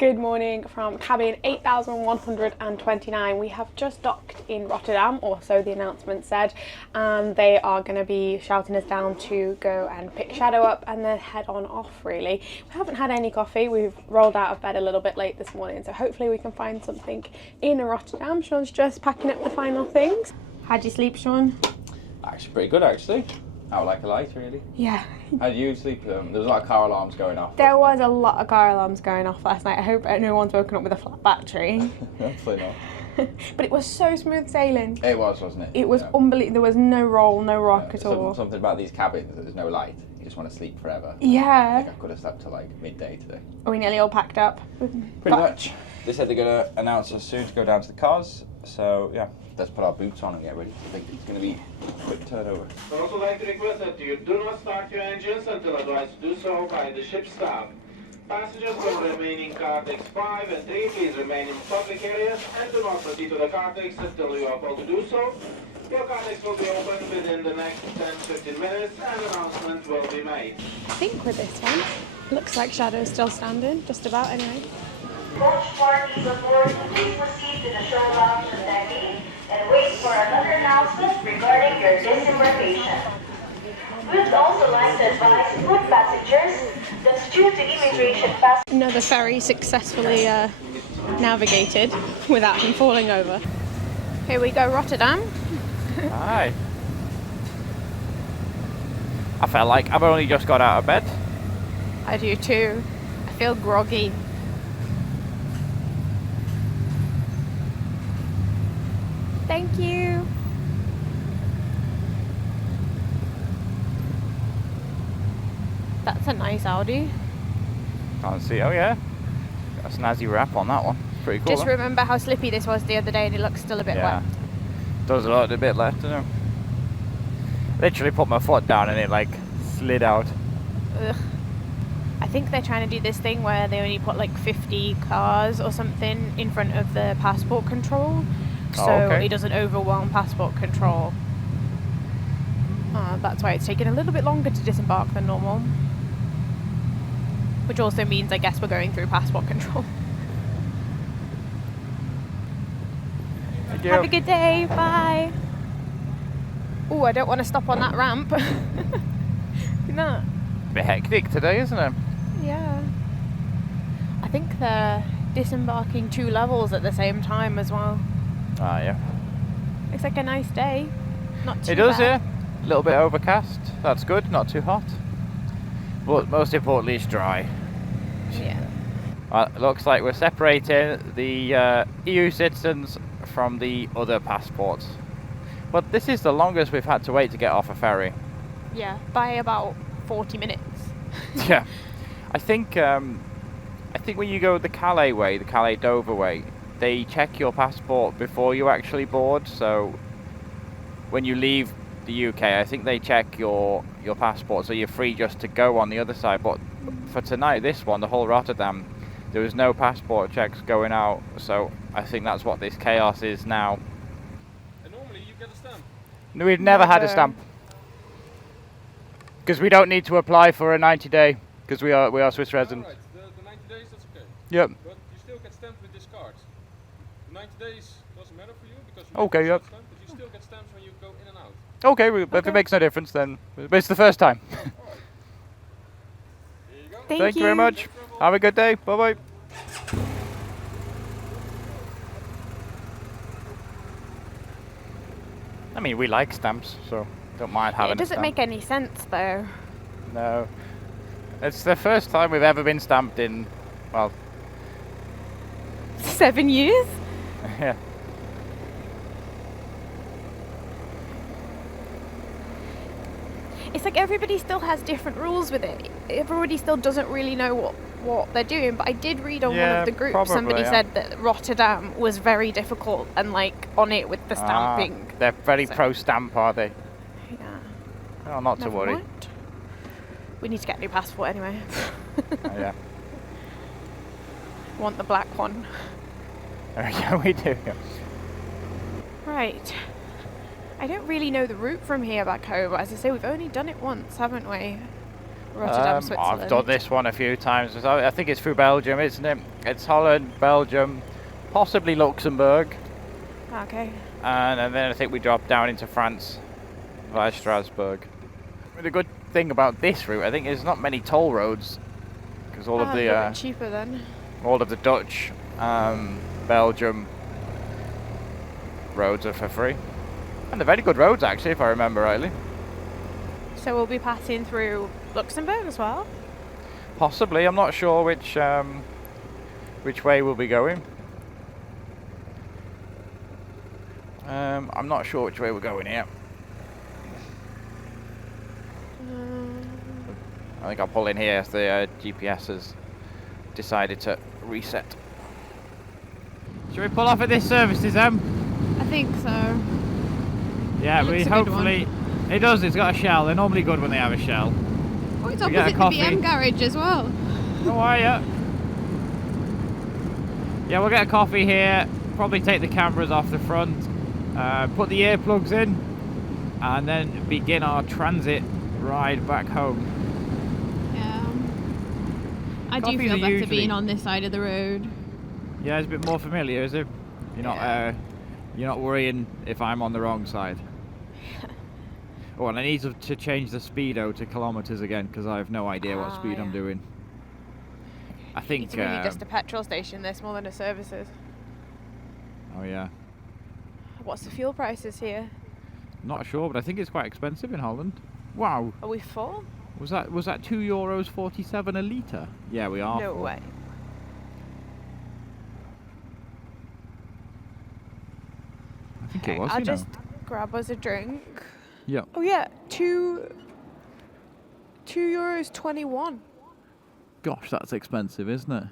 Good morning from cabin 8129. We have just docked in Rotterdam, or so the announcement said, and they are going to be shouting us down to go and pick Shadow up and then head on off really. We haven't had any coffee, we've rolled out of bed a little bit late this morning, so hopefully we can find something in Rotterdam. Sean's just packing up the final things. How'd you sleep, Sean? Actually pretty good actually. Out like a light really. Yeah. How did you sleep? There was a lot of car alarms going off. There was a lot of car alarms going off last night. I hope no one's woken up with a flat battery. Hopefully not. But it was so smooth sailing. It was, wasn't it? It was unbelievable. There was no roll, no rock at all. Something about these cabins, there's no light. You just want to sleep forever. Yeah. I think I could have slept till like midday today. Are we nearly all packed up? Pretty much. They said they're going to announce us soon to go down to the cars. So yeah, let's put our boots on and get ready. I think it's going to be a quick turnover. I'd also like to request that you do not start your engines until advised to do so by the ship staff. Passengers will remain in car decks 5 and 3, please remain in public areas and do not proceed to the car decks until you are called to do so. Your car decks will be open within the next 10-15 minutes and an announcement will be made. I think with this one, looks like Shadow's still standing, just about anyway. Coach parties aboard, please proceed to the show lounge and decking and wait for another announcement regarding your disembarkation. We would also like to advise food passengers that due to immigration pass. Another ferry successfully navigated without him falling over. Here we go, Rotterdam. Hi. I felt like I've only just got out of bed. I do too. I feel groggy. Thank you. That's a nice Audi. Can't see. Oh yeah, got a snazzy wrap on that one. Pretty cool. Just remember how slippy this was the other day, and it looks still a bit wet. Does look a bit left, doesn't it? Literally put my foot down and it like slid out. Ugh. I think they're trying to do this thing where they only put like 50 cars or something in front of the passport control, so it doesn't overwhelm passport control. That's why it's taking a little bit longer to disembark than normal. Which also means, I guess, we're going through passport control. Thank you. Have a good day. Bye. Oh, I don't want to stop on that ramp. No. Bit hectic today, isn't it? Yeah. I think they're disembarking 2 levels at the same time as well. Ah, yeah. Looks like a nice day. Not too It does, bad. yeah. A little bit overcast. That's good. Not too hot. But most importantly, it's dry. Yeah. It looks like we're separating the EU citizens from the other passports. But this is the longest we've had to wait to get off a ferry. Yeah, by about 40 minutes. Yeah. I think when you go the Calais way, the Calais-Dover way, they check your passport before you actually board. So when you leave the UK, I think they check your passport, so you're free just to go on the other side. But for tonight, this one, the whole Rotterdam, there was no passport checks going out, so I think that's what this chaos is now. And normally you get a stamp. No, we've never had a stamp, because we don't need to apply for a 90-day, because we are Swiss residents. Right, the 90 days, that's okay. Yep. But you still get stamped with this card. The 90 days doesn't matter for you because you Okay, get yep. stamped, but you still get stamps when you go in and out. Okay, if it makes no difference, then but it's the first time. Alright. Here you go. Thank you very much. Have a good day. Bye bye. I mean, we like stamps, so don't mind having It doesn't a stamp. make any sense though. No. It's the first time we've ever been stamped in, well, 7 years? yeah. It's like everybody still has different rules with it. Everybody still doesn't really know what they're doing. But I did read on one Yeah, of the groups, probably, somebody yeah. said that Rotterdam was very difficult and like on it with the stamping. They're very So- pro-stamp, are they? Yeah. Oh, not to Never worry. mind. We need to get a new passport anyway. Oh, yeah. Want the black one. Yeah, we do. Yeah. Right. I don't really know the route from here back home. As I say, we've only done it once, haven't we? Rotterdam, Switzerland. I've done this one a few times. I think it's through Belgium, isn't it? It's Holland, Belgium, possibly Luxembourg. Okay. And then I think we drop down into France via Strasbourg. The good thing about this route, I think, is not many toll roads, because all of the cheaper then. all of the Dutch, Belgium roads are for free, and they're very good roads actually, if I remember rightly. So we'll be passing through Luxembourg as well. Possibly, I'm not sure which way we'll be going. I'm not sure which way we're going here. I think I'll pull in here if the GPS has decided to reset. Should we pull off at this services, Em? I think so. Yeah, It we looks a good hopefully... It does, it's got a shell. They're normally good when they have a shell. Oh, it's We get a opposite the coffee. BM garage as well. How are ya? Yeah, we'll get a coffee here. Probably take the cameras off the front. Put the earplugs in. And then begin our transit ride back home. Yeah. I do Coffees feel are better usually- being on this side of the road. Yeah, it's a bit more familiar, is it? You're not worrying if I'm on the wrong side. Oh, and I need to change the speedo to kilometers again because I have no idea what speed I'm doing. I think. It's really just a petrol station. This more than a services. Oh yeah. What's the fuel prices here? Not sure, but I think it's quite expensive in Holland. Wow. Are we full? Was that €2.47 a litre? Yeah, we are. No full. way. I think it was. I'll you know. just grab us a drink. Yeah. Oh yeah, €2.21. Gosh, that's expensive, isn't it?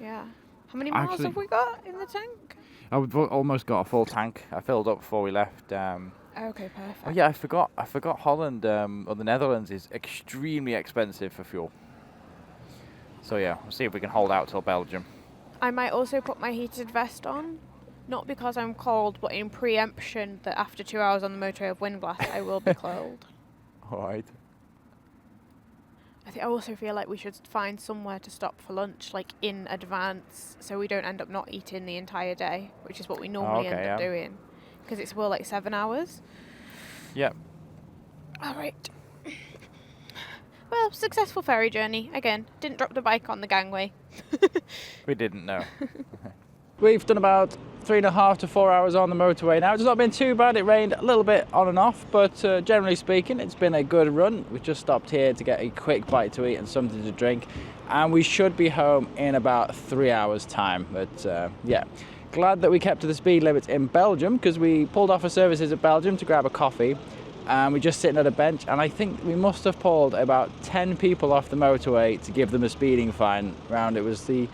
Yeah. How many miles Actually- have we got in the tank? I've almost got a full tank. I filled up before we left. Okay, perfect. Oh yeah, I forgot Holland or the Netherlands is extremely expensive for fuel. So yeah, we'll see if we can hold out till Belgium. I might also put my heated vest on, not because I'm cold, but in preemption that after 2 hours on the motorway of Windglass, I will be cold. Alright. I also feel like we should find somewhere to stop for lunch, like in advance, so we don't end up not eating the entire day, which is what we normally end up doing, because it's well like 7 hours. Yep. All right. Well, successful ferry journey. Again, didn't drop the bike on the gangway. We didn't know. We've done about 3.5 to 4 hours on the motorway now. It's not been too bad. It rained a little bit on and off, but generally speaking, it's been a good run. We've just stopped here to get a quick bite to eat and something to drink, and we should be home in about 3 hours' time. But yeah, glad that we kept to the speed limits in Belgium, because we pulled off our services at Belgium to grab a coffee, and we're just sitting at a bench, and I think we must have pulled about 10 people off the motorway to give them a speeding fine round. It was the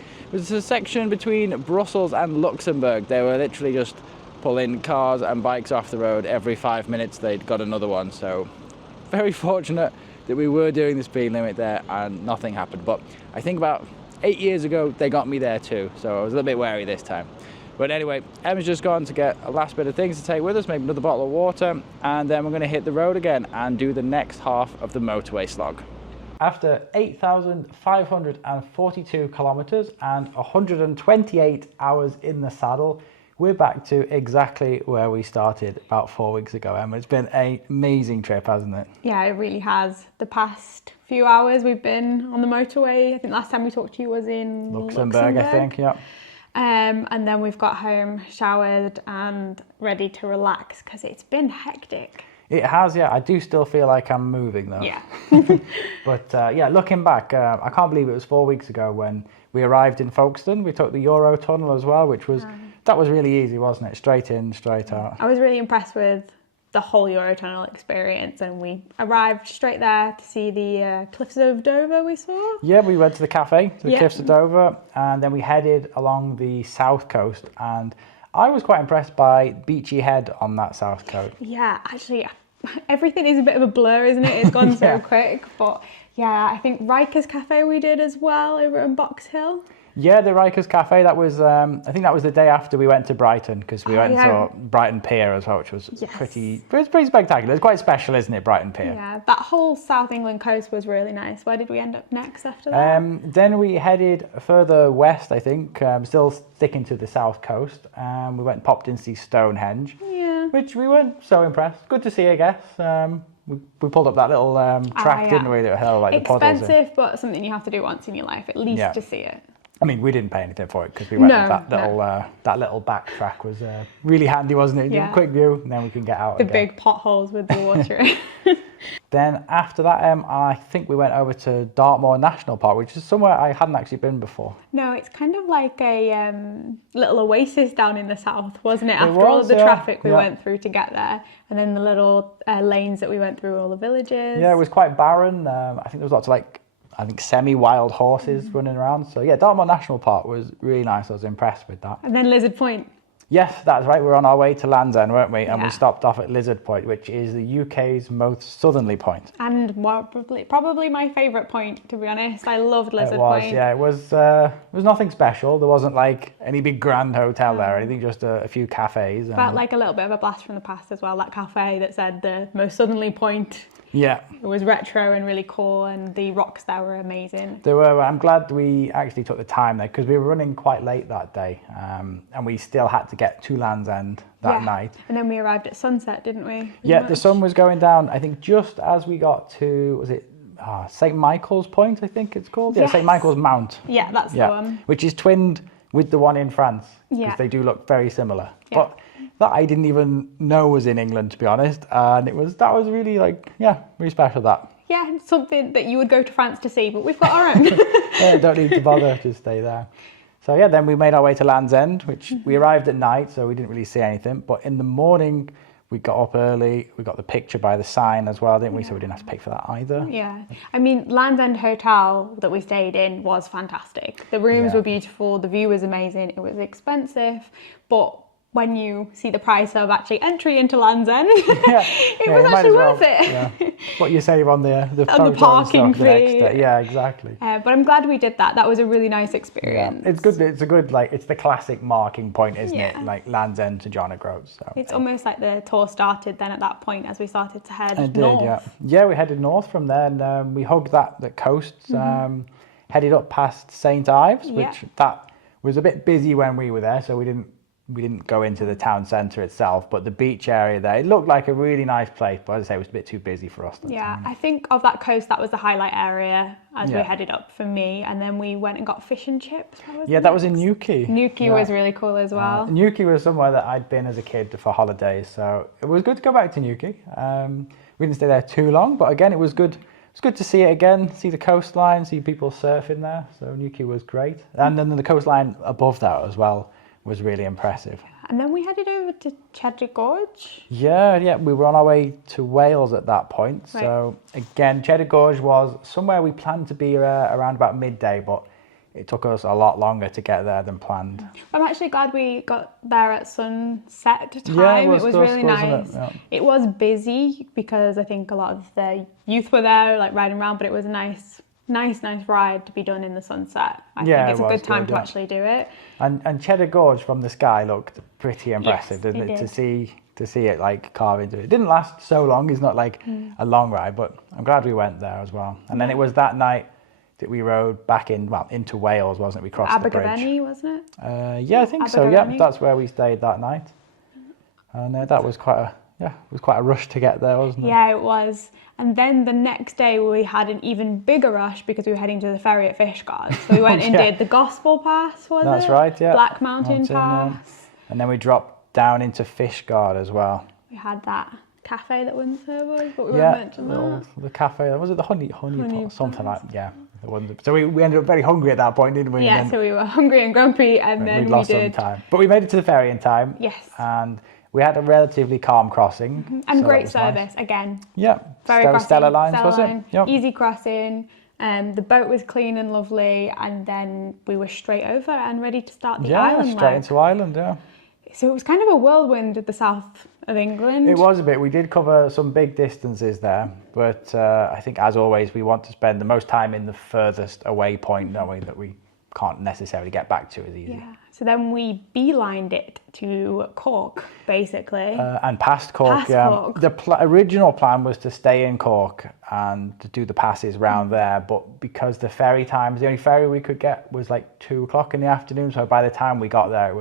section between Brussels and Luxembourg. They were literally just pulling cars and bikes off the road. Every 5 minutes they'd got another one. So very fortunate that we were doing the speed limit there and nothing happened. But I think about 8 years ago they got me there too, so I was a little bit wary this time. But anyway, Emma's just gone to get a last bit of things to take with us, maybe another bottle of water, and then we're going to hit the road again and do the next half of the motorway slog. After 8,542 kilometers and 128 hours in the saddle, we're back to exactly where we started about 4 weeks ago, Emma. It's been an amazing trip, hasn't it? Yeah, it really has. The past few hours we've been on the motorway. I think last time we talked to you was in Luxembourg. I think, yeah. And then we've got home, showered and ready to relax because it's been hectic. It has, yeah. I do still feel like I'm moving though. Yeah. But yeah, looking back, I can't believe it was 4 weeks ago when we arrived in Folkestone. We took the Euro tunnel as well, which was, that was really easy, wasn't it? Straight in, straight out. I was really impressed with the whole Eurotunnel experience, and we arrived straight there to see the cliffs of Dover we saw. Yeah, we went to the cafe, to the cliffs of Dover, and then we headed along the south coast, and I was quite impressed by Beachy Head on that south coast. Yeah, actually, everything is a bit of a blur, isn't it? It's gone so quick, but yeah, I think Riker's Cafe we did as well over in Box Hill. Yeah, the Rikers Cafe. That was, I think that was the day after we went to Brighton, because we went and saw Brighton Pier as well, which was pretty spectacular. It's quite special, isn't it, Brighton Pier? Yeah, that whole South England coast was really nice. Where did we end up next after that? Then we headed further west, I think, still sticking to the south coast. We went and popped in to see Stonehenge, which we weren't so impressed. Good to see, I guess. We pulled up that little track, didn't we? That had like the puddles. Expensive, but something you have to do once in your life, at least to see it. I mean, we didn't pay anything for it because we went with that little back track was really handy, wasn't it? Yeah. Quick view, and then we can get out the again. big potholes with the water. Then after that, I think we went over to Dartmoor National Park, which is somewhere I hadn't actually been before. No, it's kind of like a little oasis down in the south, wasn't it? After all of the traffic we went through to get there, and then the little lanes that we went through, all the villages. Yeah, it was quite barren. I think there was lots of semi-wild horses running around. So yeah, Dartmoor National Park was really nice. I was impressed with that. And then Lizard Point. Yes, that's right. We were on our way to Land's End, weren't we? And we stopped off at Lizard Point, which is the UK's most southerly point. And probably my favourite point, to be honest. I loved Lizard Point. Yeah, it was nothing special. There wasn't like any big grand hotel there or anything, just a few cafes. Felt like a little bit of a blast from the past as well. That cafe that said the most southerly point. Yeah. It was retro and really cool, and the rocks there were amazing. They were. I'm glad we actually took the time there, because we were running quite late that day, and we still had to get to Land's End that night. And then we arrived at sunset, didn't we? Yeah, the sun was going down, I think, just as we got to, was it St. Michael's Point, I think it's called? Yeah, St. Michael's Mount. Yeah, that's the one. Which is twinned with the one in France, because they do look very similar. Yeah. But that I didn't even know was in England, to be honest, and that was really really special. That something that you would go to France to see, but we've got our own. Don't need to bother, just stay there. So yeah, then we made our way to Land's End, which we arrived at night, so we didn't really see anything. But in the morning, we got up early. We got the picture by the sign as well, didn't we? So we didn't have to pay for that either. Yeah, I mean, Land's End Hotel that we stayed in was fantastic. The rooms were beautiful. The view was amazing. It was expensive, but when you see the price of actually entry into Land's End, it was actually worth it. Yeah. What you save on the parking fee. Yeah, exactly. But I'm glad we did that. That was a really nice experience. Yeah. It's good. It's a good it's the classic marking point, isn't it? Like Land's End to John O'Groats. So it's almost like the tour started then at that point as we started to head north. Yeah, we headed north from there, and we hugged the coast. Headed up past St. Ives, which that was a bit busy when we were there, so we didn't go into the town centre itself, but the beach area there, it looked like a really nice place, but as I say, it was a bit too busy for us. I think of that coast, that was the highlight area as we headed up for me, and then we went and got fish and chips. That was in Newquay. Newquay was really cool as well. Newquay was somewhere that I'd been as a kid for holidays, so it was good to go back to Newquay. We didn't stay there too long, but again, it was good. It's good to see it again, see the coastline, see people surfing there, so Newquay was great. And then the coastline above that as well was really impressive. And then we headed over to Cheddar Gorge. Yeah, we were on our way to Wales at that point. Right. So again, Cheddar Gorge was somewhere we planned to be around about midday, but it took us a lot longer to get there than planned. I'm actually glad we got there at sunset time. Yeah, it was really nice. It was busy because I think a lot of the youth were there, riding around, but it was a nice ride to be done in the sunset. I think it's a good time to actually do it. And Cheddar Gorge from the sky looked pretty impressive, didn't it? To see it carve into it. It didn't last so long. It's not a long ride, but I'm glad we went there as well. And then it was that night that we rode back into Wales, wasn't it? We crossed the bridge. Abergavenny, wasn't it? I think so. Yeah, that's where we stayed that night. And that was quite a rush to get there, wasn't it? Yeah, it was. And then the next day we had an even bigger rush because we were heading to the ferry at Fishguard. So we went and did the Gospel Pass, That's right, yeah. Black Mountain Pass. And then we dropped down into Fishguard as well. We had that cafe that wouldn't serve us, but we won't mention that. The cafe, was it the honey pot? Something like that, yeah. So we ended up very hungry at that point, didn't we? Yeah, so we were hungry and grumpy, and then we lost some time. But we made it to the ferry in time. Yes. And we had a relatively calm crossing. And great service, again. Yeah. Stella Lines, was it? Yep. Easy crossing. The boat was clean and lovely, and then we were straight over and ready to start the island. Yeah, straight into Ireland, yeah. So it was kind of a whirlwind at the south of England. It was a bit. We did cover some big distances there, but I think, as always, we want to spend the most time in the furthest away point, don't we, that we can't necessarily get back to as easy. Yeah. So then we beelined it to Cork, basically. And past Cork, Past Cork. The original plan was to stay in Cork and to do the passes round there, but because the ferry times, the only ferry we could get was like 2 o'clock in the afternoon, so by the time we got there it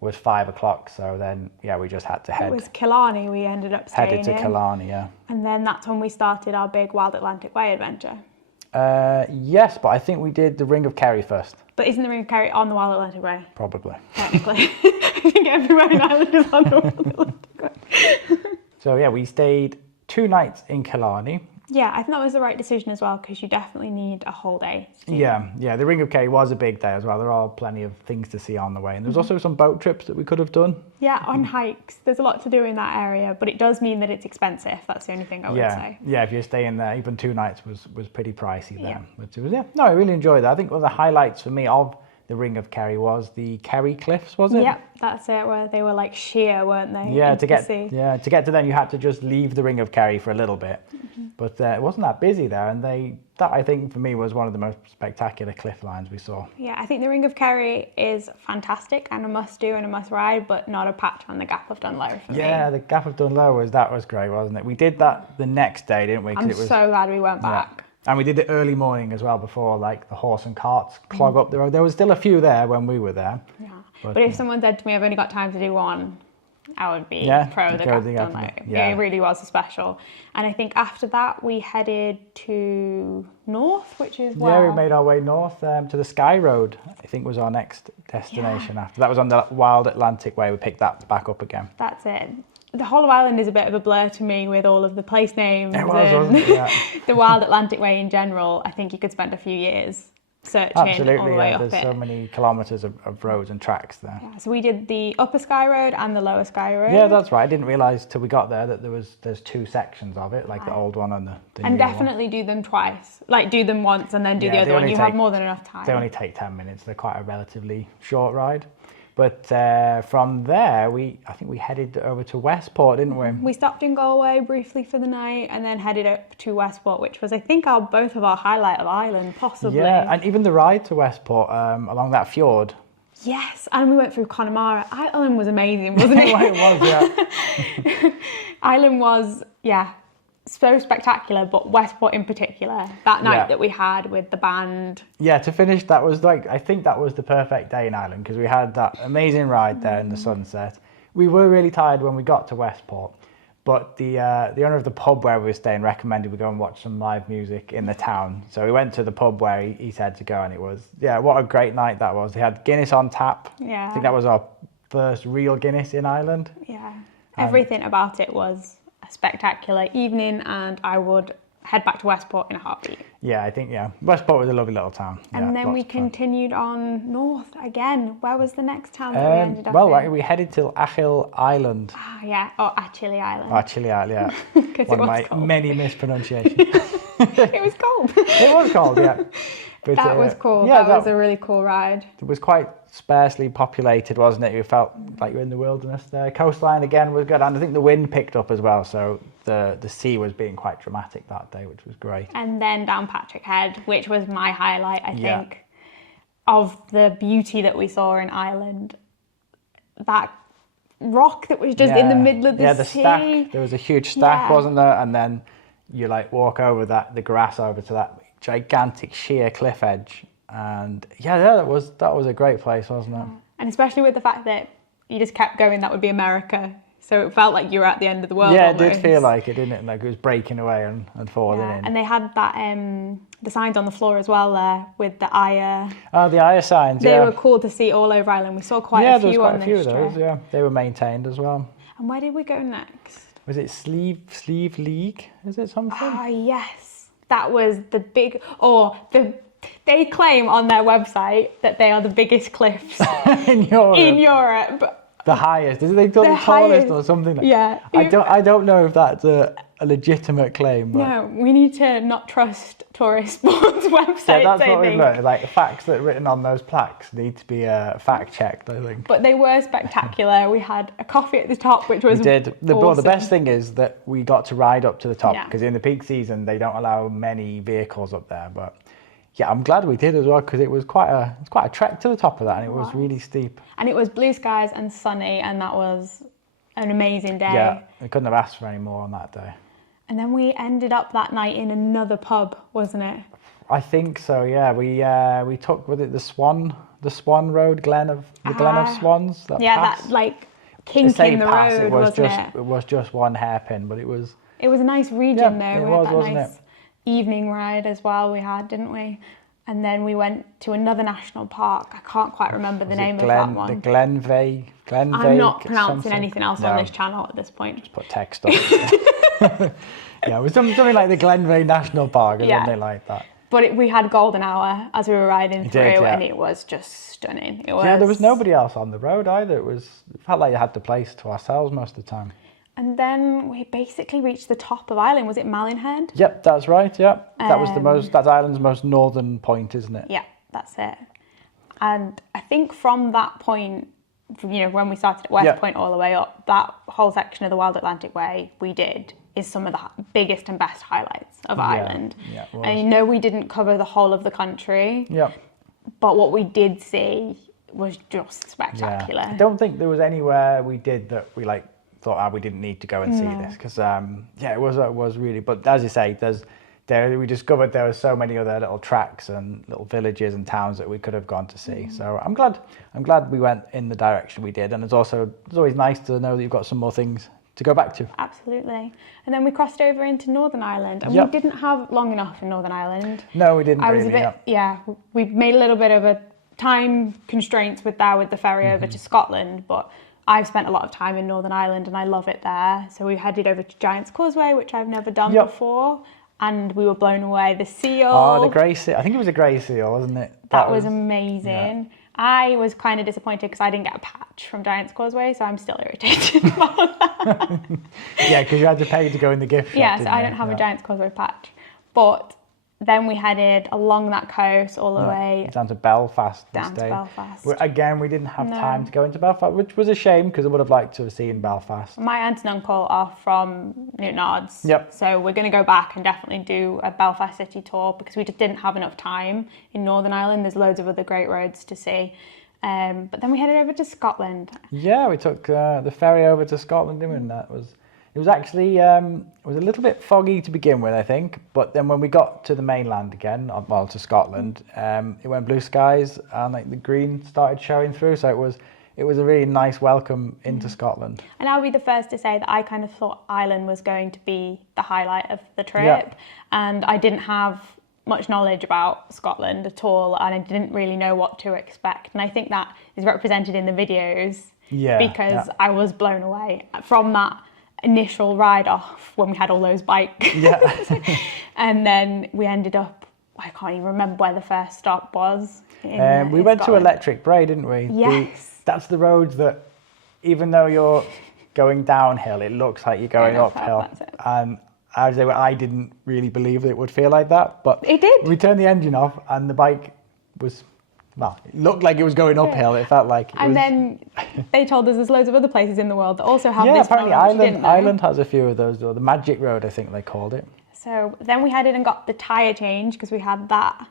was 5 o'clock, so then we just had to It was Killarney we ended up staying headed to in. Killarney, yeah. And then that's when we started our big Wild Atlantic Way adventure. Yes, but I think we did the Ring of Kerry first. But isn't the Ring of Kerry on the Wild Atlantic Way? Probably. Technically. I think everywhere in Ireland is on the Wild Atlantic Way. So yeah, we stayed 2 nights in Killarney. Yeah, I think that was the right decision as well, because you definitely need a whole day to do Yeah, the Ring of Kerry was a big day as well. There are plenty of things to see on the way. And there's also some boat trips that we could have done. Yeah, on hikes. There's a lot to do in that area, but it does mean that it's expensive. That's the only thing I would say. Yeah, if you're staying there, even 2 nights was pretty pricey there. But it was, no, I really enjoyed that. I think one of the highlights for me of the Ring of Kerry was the Kerry Cliffs, was it? Yep, that's it, where they were like sheer, weren't they? Yeah, into the sea. to get to them, you had to just leave the Ring of Kerry for a little bit. But it wasn't that busy there, and that I think for me was one of the most spectacular cliff lines we saw. Yeah, I think the Ring of Kerry is fantastic and a must do and a must ride, but not a patch on the Gap of Dunlow for me. Yeah, the Gap of Dunlow was great, wasn't it? We did that the next day, didn't we? 'Cause I'm so glad we went back. And we did it early morning as well, before like the horse and carts clog up the road. There was still a few there when we were there. Yeah. But if someone said to me, I've only got time to do one, I would be pro the Gap of Dunlow. Yeah. It really was special. And I think after that, we headed to North, which is where... Yeah, we made our way north to the Sky Road, I think was our next destination after. That was on the Wild Atlantic Way. We picked that back up again. That's it. The whole of Ireland is a bit of a blur to me with all of the place names wasn't it? Yeah. The Wild Atlantic Way in general. I think you could spend a few years searching all the way up There's it. so many kilometres of roads and tracks there. Yeah, so we did the Upper Sky Road and the Lower Sky Road. Yeah, that's right. I didn't realise till we got there that there's 2 sections of it, like the old one and the new and one. definitely do them twice. Like do them once and then do the other one. You have more than enough time. They only take 10 minutes. They're quite a relatively short ride. But from there, I think we headed over to Westport, didn't we? We stopped in Galway briefly for the night and then headed up to Westport, which was, I think, both of our highlight of Ireland, possibly. Yeah, and even the ride to Westport along that fjord. Yes, and we went through Connemara. Ireland was amazing, wasn't it? It was, yeah. Ireland was, so spectacular, but Westport in particular, that night that we had with the band. Yeah, to finish, that was I think that was the perfect day in Ireland, because we had that amazing ride there in the sunset. We were really tired when we got to Westport, but the owner of the pub where we were staying recommended we go and watch some live music in the town. So we went to the pub where he said to go, and it was, what a great night that was. They had Guinness on tap. Yeah. I think that was our first real Guinness in Ireland. Yeah, everything about it was a spectacular evening, and I would head back to Westport in a heartbeat. Yeah, I think, Westport was a lovely little town. And then we continued on north again. Where was the next town that we ended up in? We headed to Achill Island. Achille Island. Achille Island, yeah. One of my many mispronunciations. It was cold. It was cold, yeah. But, that was cool. Yeah, that was a really cool ride. It was quite sparsely populated, wasn't it? You felt like you were in the wilderness there. Coastline again was good, and I think the wind picked up as well, so the sea was being quite dramatic that day, which was great. And then down Patrick Head, which was my highlight, I think, of the beauty that we saw in Ireland. That rock that was just in the middle of the sea. Yeah, the stack. There was a huge stack, wasn't there? And then you walk over the grass over to that gigantic sheer cliff edge, and that was a great place, wasn't it? And especially with the fact that you just kept going, that would be America, so it felt like you were at the end of the world. It did feel like it, didn't it? Like it was breaking away and falling in. And they had that the signs on the floor as well there with the Aya. Oh, the Aya signs. They were cool to see all over Ireland. We saw quite a few on this trip. Yeah, there was quite a few of those. Yeah, they were maintained as well. And where did we go next? Was it Sleeve League? Is it something? Ah, yes. That was the big, they claim on their website that they are the biggest cliffs in Europe. The highest, is it? They thought the tallest or something. Yeah. I don't know if that's a legitimate claim. But... No, we need to not trust tourist boards' websites. Yeah, that's what we've learned. Like the facts that are written on those plaques need to be fact checked, I think. But they were spectacular. We had a coffee at the top, which was awesome. The best thing is that we got to ride up to the top, because in the peak season they don't allow many vehicles up there, but yeah, I'm glad we did as well, because it was quite a trek to the top of that, and it was really steep. And it was blue skies and sunny, and that was an amazing day. Yeah, I couldn't have asked for any more on that day. And then we ended up that night in another pub, wasn't it? I think so. Yeah, we took, was it the Swan Road, Glen of Swans? That pass? That like kink in the road, wasn't it? It was just one hairpin, but it was. It was a nice region though. It we was, had that wasn't nice evening ride as well. We had, didn't we? And then we went to another national park. I can't quite remember the name of that one. The Glenveigh. I'm not pronouncing anything else on this channel at this point. Just put text on. Yeah, it was something like the Glenveigh National Park or something like that. But we had golden hour as we were riding through, and it was just stunning. It was. Yeah, there was nobody else on the road either. It felt like you had the place to ourselves most of the time. And then we basically reached the top of Ireland. Was it Mallinhead? Yep, that's right. Yep, that was that's Ireland's most northern point, isn't it? Yeah, that's it. And I think from that point, when we started at West Point all the way up, that whole section of the Wild Atlantic Way we did is some of the biggest and best highlights of Ireland. Yeah, and we didn't cover the whole of the country. Yep. But what we did see was just spectacular. Yeah. I don't think there was anywhere we did that we thought we didn't need to go and see this, because it was really. But as you say, we discovered there were so many other little tracks and little villages and towns that we could have gone to see. So I'm glad we went in the direction we did, and it's always nice to know that you've got some more things to go back to. Absolutely. And then we crossed over into Northern Ireland, and we didn't have long enough in Northern Ireland. No, we didn't. We made a little bit of a time constraints with the ferry over to Scotland, but I've spent a lot of time in Northern Ireland and I love it there. So we headed over to Giant's Causeway, which I've never done before, and we were blown away. The seal. Oh, the grey seal. I think it was a grey seal, wasn't it? That was amazing. Yeah. I was kind of disappointed because I didn't get a patch from Giant's Causeway, so I'm still irritated about that. Yeah, because you had to pay to go in the gift shop. Yeah, so I don't have a Giant's Causeway patch. But then we headed along that coast all the way down to Belfast. Again, we didn't have time to go into Belfast, which was a shame because I would have liked to have seen Belfast. My aunt and uncle are from Newtonards. Yep. So we're going to go back and definitely do a Belfast city tour because we just didn't have enough time in Northern Ireland. There's loads of other great roads to see. But then we headed over to Scotland. Yeah, we took the ferry over to Scotland, didn't we? And it was actually it was a little bit foggy to begin with, I think, but then when we got to the mainland again, to Scotland, it went blue skies and the green started showing through, so it was a really nice welcome into Scotland. And I'll be the first to say that I kind of thought Ireland was going to be the highlight of the trip, and I didn't have much knowledge about Scotland at all, and I didn't really know what to expect, and I think that is represented in the videos because I was blown away from that initial ride off when we had all those bikes. And then we ended up, I can't even remember where the first stop was. We went to Electric Brae, didn't we? Yes. That's the road that, even though you're going downhill, it looks like you're going uphill. And I didn't really believe that it would feel like that, but it did. We turned the engine off and the bike was, it looked like it was going uphill. It felt like it was. Then they told us there's loads of other places in the world that also have this. Yeah, apparently Ireland has a few of those. The Magic Road, I think they called it. So then we headed and got the tyre change because we had that.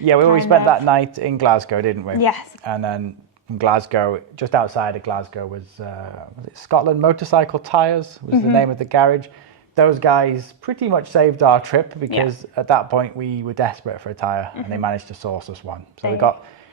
Yeah, we always spent that night in Glasgow, didn't we? Yes. And then in Glasgow, just outside of Glasgow, was it Scotland Motorcycle Tyres was the name of the garage. Those guys pretty much saved our trip because at that point we were desperate for a tyre and they managed to source us one. So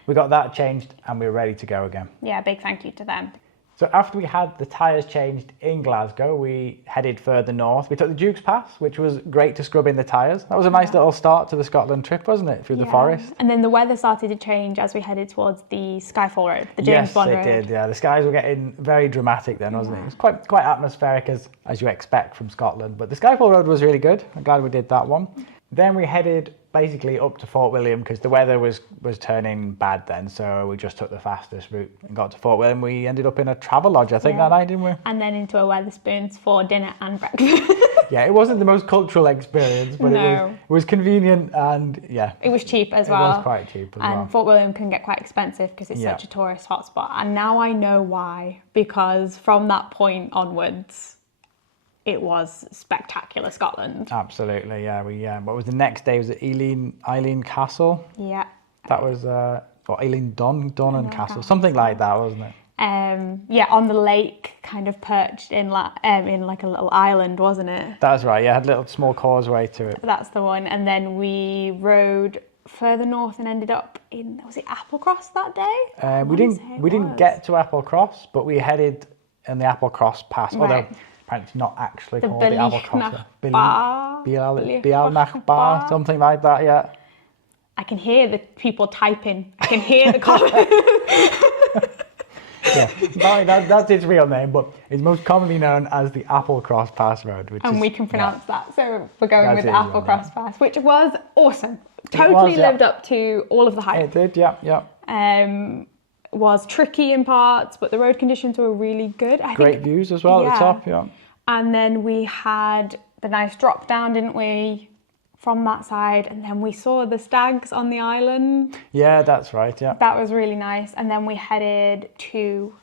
we got that changed and we were ready to go again. Yeah, big thank you to them. So after we had the tyres changed in Glasgow, we headed further north. We took the Duke's Pass, which was great to scrub in the tyres. That was a nice little start to the Scotland trip, wasn't it, through the forest? And then the weather started to change as we headed towards the Skyfall Road, the James Bond Road. Yes, it did, yeah. The skies were getting very dramatic then, wasn't it? It was quite atmospheric as you expect from Scotland. But the Skyfall Road was really good. I'm glad we did that one. Then we headed basically up to Fort William because the weather was turning bad then, so we just took the fastest route and got to Fort William. We ended up in a travel lodge, I think, that night, didn't we? And then into a Wetherspoons for dinner and breakfast. Yeah, it wasn't the most cultural experience, but it was convenient and it was cheap as well. It was quite cheap as well. And Fort William can get quite expensive because it's such a tourist hotspot. And now I know why, because from that point onwards, it was spectacular Scotland. Absolutely, yeah. What was the next day? Was it Eileen Castle? Yeah. That was, or Eileen Donnan Castle, something like that, wasn't it? Yeah, on the lake, kind of perched in like a little island, wasn't it? That's right. Yeah, had a little small causeway to it. That's the one. And then we rode further north and ended up in, was it Applecross that day? We didn't get to Applecross, but we headed in the Applecross Pass, although apparently it's not actually called the Applecross. Bialnach Bar, something like that. Yeah. I can hear the people typing. I can hear the comments. Yeah, that's its real name, but it's most commonly known as the Applecross Pass Road. And we can pronounce that, so we're going with the Applecross Pass, which was awesome. Totally lived up to all of the hype. It did, yeah. Was tricky in parts, but the road conditions were really good. Great views as well at the top, yeah. And then we had the nice drop down, didn't we, from that side, and then we saw the stags on the island. Yeah, that's right, yeah. That was really nice. And then we headed to...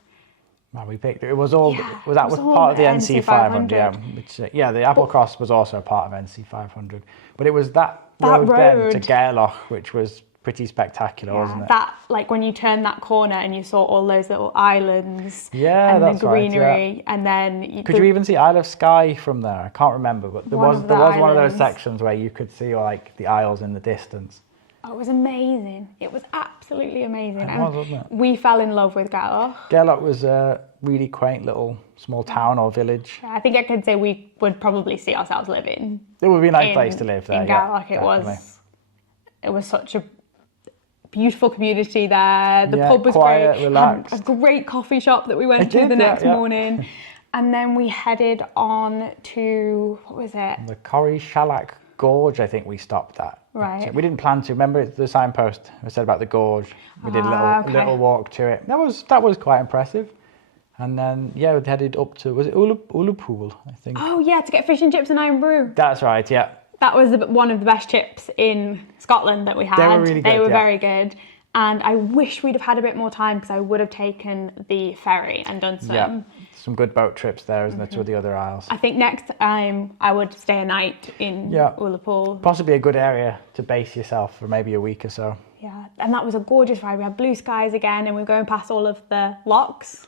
Well, we picked it. It was all, that was part of the NC 500, yeah. Which, the Applecross was also part of NC 500. But it was that road then to Gairloch, which was pretty spectacular, wasn't it? That, like when you turned that corner and you saw all those little islands and the greenery, and then... Could you even see Isle of Skye from there? I can't remember, but there was one of those sections where you could see like the Isles in the distance. Oh, it was amazing. It was absolutely amazing. It was, wasn't it? We fell in love with Gairloch. Gairloch was a really quaint little small town or village. Yeah, I think I could say we would probably see ourselves living. It would be a nice place to live there. In Gairloch, it was such a beautiful community there. The pub was quiet, great. Relaxed. A great coffee shop that we went to the next morning. And then we headed on to, what was it? The Corrie Shellac Gorge, I think we stopped at. Right. We didn't plan to. Remember the signpost I said about the gorge? We did a little walk to it. That was quite impressive. And then, we headed up to, was it Ullapool, I think? Oh, yeah, to get fish and chips and iron brew. That's right, yeah. That was one of the best chips in Scotland that we had. They were really good. They were very good. And I wish we'd have had a bit more time because I would have taken the ferry and done some good boat trips there, isn't there, to the other isles. I think next time I would stay a night in Ullapool. Possibly a good area to base yourself for maybe a week or so. Yeah, and that was a gorgeous ride. We had blue skies again and we were going past all of the lochs.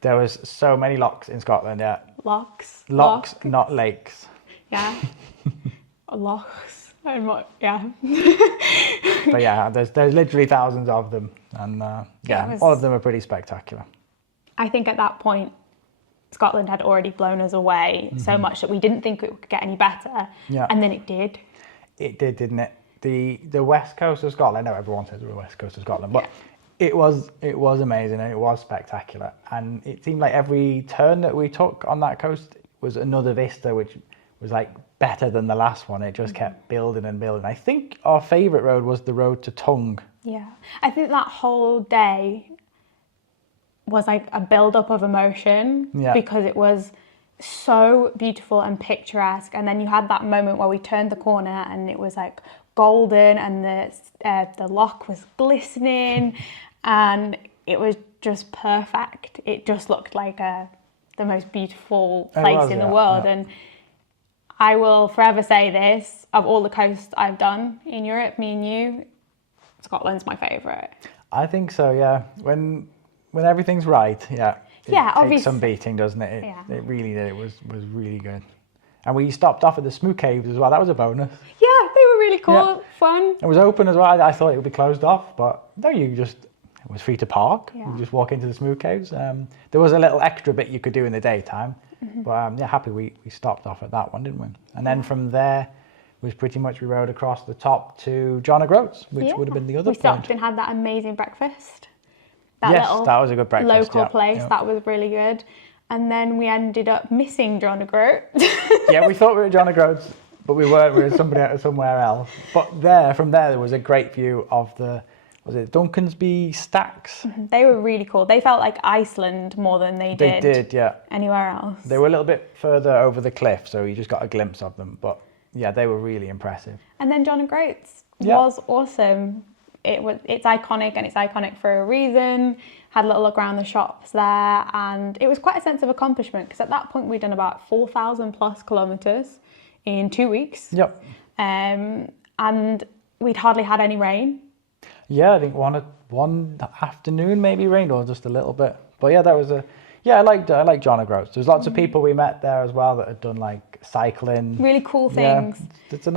There was so many lochs in Scotland, yeah. Lochs, not lakes. Yeah. Lochs. Yeah. But yeah, there's literally thousands of them, and all of them are pretty spectacular. I think at that point, Scotland had already blown us away so much that we didn't think it could get any better, and then it did. It did, didn't it? The west coast of Scotland. I know everyone says the west coast of Scotland, but it was amazing and it was spectacular. And it seemed like every turn that we took on that coast was another vista, which was like better than the last one. It just kept building and building. I think our favourite road was the road to Tongue. Yeah, I think that whole day was like a build-up of emotion because it was so beautiful and picturesque. And then you had that moment where we turned the corner and it was like golden and the loch was glistening and it was just perfect. It just looked like the most beautiful place in the world. And I will forever say this, of all the coasts I've done in Europe, me and you, Scotland's my favourite. I think so, yeah. When everything's right, it takes some beating, doesn't it? It really did. It was really good. And we stopped off at the Smoo Caves as well. That was a bonus. Yeah, they were really cool, fun. It was open as well. I thought it would be closed off, but no, it was free to park. Yeah. You just walk into the Smoo Caves. There was a little extra bit you could do in the daytime. But happy we stopped off at that one, didn't we? And then from there was pretty much we rode across the top to John O'Groats, which would have been the other point. We stopped and had that amazing breakfast. That was a good breakfast. Local place, that was really good. And then we ended up missing John O'Groats. We thought we were at John O'Groats, but we weren't. We were somewhere else. But from there was a great view of was it Duncansby Stacks? They were really cool. They felt like Iceland more than they did anywhere else. They were a little bit further over the cliff, so you just got a glimpse of them. But they were really impressive. And then John O'Groats was awesome. it's iconic, and it's iconic for a reason. Had a little look around the shops there, and it was quite a sense of accomplishment because at that point we'd done about 4,000 plus kilometers in 2 weeks. Yep. And we'd hardly had any rain. Yeah, I think one afternoon maybe rained, or just a little bit. But yeah, that was I like John O'Groats. There's lots of people we met there as well that had done like cycling. Really cool things. Yeah, it's a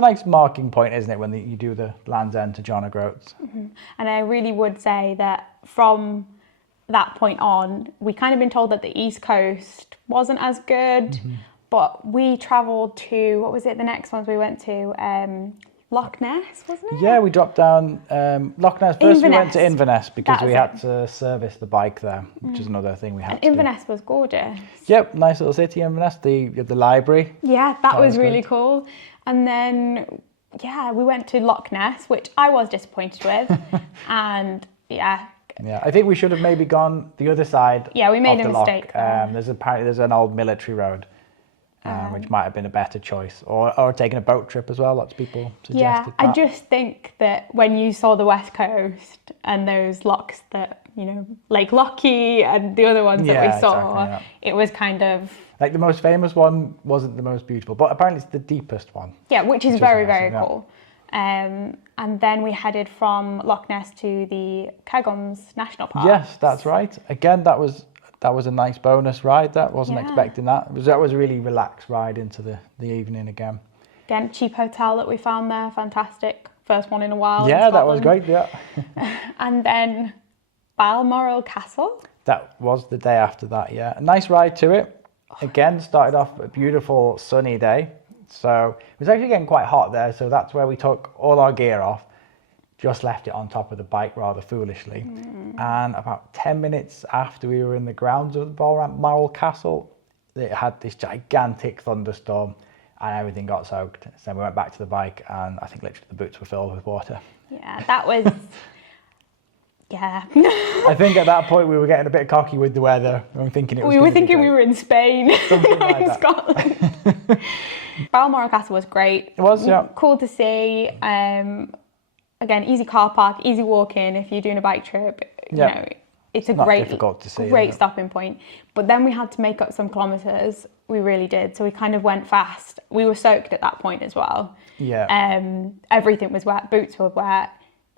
nice marking point, isn't it, when you do the Land's End to John O'Groats. Mm-hmm. And I really would say that from that point on, we kind of been told that the East Coast wasn't as good, but we travelled to, what was it, the next ones we went to? Loch Ness, wasn't it? Yeah, we dropped down Loch Ness. First we went to Inverness. Inverness because we had to service the bike there, which is another thing we had to do. Inverness was gorgeous. Yep, nice little city, Inverness. The library. Yeah, that was was really good. cool. And then, we went to Loch Ness, which I was disappointed with. And yeah, I think we should have maybe gone the other side. Yeah, we made of a the loch. mistake there. There's an old military road, which might have been a better choice, or taking a boat trip as well. Lots of people suggested I that. just think that when you saw the West Coast and those locks that, Lake Lochie and the other ones that we saw, exactly, it was kind of... Like the most famous one wasn't the most beautiful, but apparently it's the deepest one. Yeah, which is very, nice, very cool. And then we headed from Loch Ness to the Cairngorms National Park. Yes, that's right. Again, that was a nice bonus ride. That wasn't expecting that. That was a really relaxed ride into the evening again. Again, cheap hotel that we found there, fantastic. First one in a while. Yeah, that was great, yeah. And then Balmoral Castle. That was the day after that, yeah. A nice ride to it. Again, started off a beautiful sunny day. So it was actually getting quite hot there, so that's where we took all our gear off. Just left it on top of the bike rather foolishly. And about 10 minutes after we were in the grounds of the Balmoral Castle, it had this gigantic thunderstorm and everything got soaked. So we went back to the bike and I think literally the boots were filled with water. Yeah, that was... yeah. I think at that point we were getting a bit cocky with the weather. We were thinking we were in Spain, something like in that. Scotland. Balmoral Castle was great. It was, yeah. Cool to see. Again, easy car park, easy walk in if you're doing a bike trip. Yeah. It's a Not great, difficult to see, great is it? stopping point. But then we had to make up some kilometres. We really did. So we kind of went fast. We were soaked at that point as well. Yeah. Everything was wet. Boots were wet.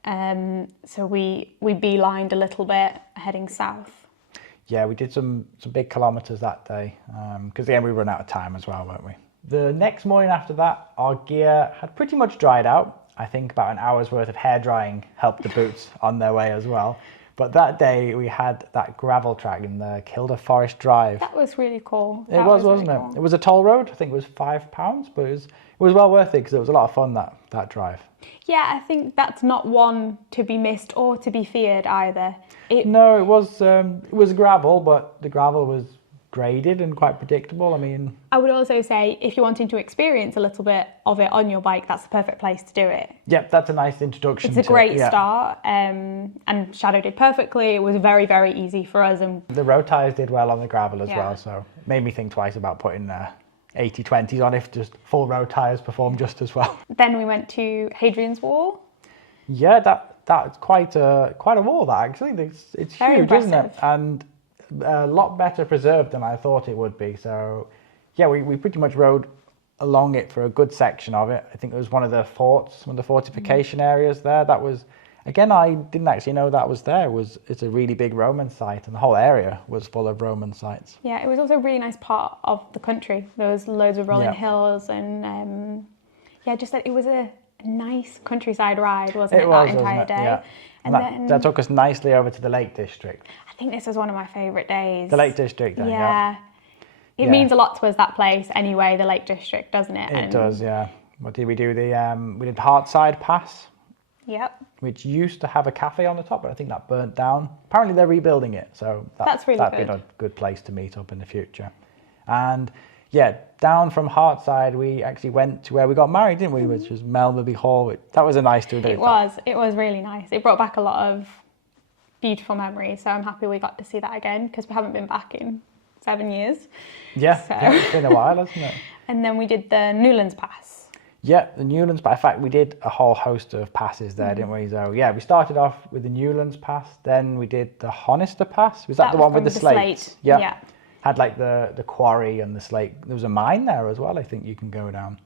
So we beelined a little bit heading south. Yeah, we did some big kilometres that day because again we ran out of time as well, weren't we? The next morning after that, our gear had pretty much dried out. I think about an hour's worth of hair drying helped the boots on their way as well. But that day we had that gravel track in the Kilda Forest Drive. That was really cool. It was, wasn't it? It was a toll road. I think it was £5, but it was well worth it because it was a lot of fun that drive. Yeah, I think that's not one to be missed or to be feared either. No, it was gravel, but the gravel was graded and quite predictable. I mean, I would also say if you're wanting to experience a little bit of it on your bike, that's the perfect place to do it. Yep, that's a nice introduction. It's a great start, and Shadow did perfectly. It was very, very easy for us. And the road tyres did well on the gravel as well, so it made me think twice about putting 80/20s on if just full road tyres perform just as well. Then we went to Hadrian's Wall. Yeah, that's quite a wall. That actually, it's Very huge, isn't it? impressive. And a lot better preserved than I thought it would be. So, yeah, we pretty much rode along it for a good section of it. I think it was one of the forts, one of the fortification areas there. That was, again, I didn't actually know that was there. It's a really big Roman site, and the whole area was full of Roman sites. Yeah, it was also a really nice part of the country. There was loads of rolling hills, and just that it was a nice countryside ride, wasn't it? That entire day. Yeah. And then that took us nicely over to the Lake District. I think this was one of my favourite days. The Lake District, then, yeah. It means a lot to us, that place, anyway, the Lake District, doesn't it? It does, yeah. What did we do? We did Hartside Pass. Yep. Which used to have a cafe on the top, but I think that burnt down. Apparently they're rebuilding it, so that's really that'd be a good place to meet up in the future. And yeah, down from Hartside, we actually went to where we got married, didn't we? Which was Melberby Hall. That was a nice to do. It was really nice. It brought back a lot of beautiful memories, so I'm happy we got to see that again because we haven't been back in 7 years. Yeah, it's been a while, hasn't it? And then we did the Newlands Pass. Yeah, the Newlands Pass. In fact, we did a whole host of passes there, didn't we? So yeah, we started off with the Newlands Pass, then we did the Honister Pass. Was that the one with the slate? Yeah. Had like the quarry and the slate. There was a mine there as well, I think you can go down.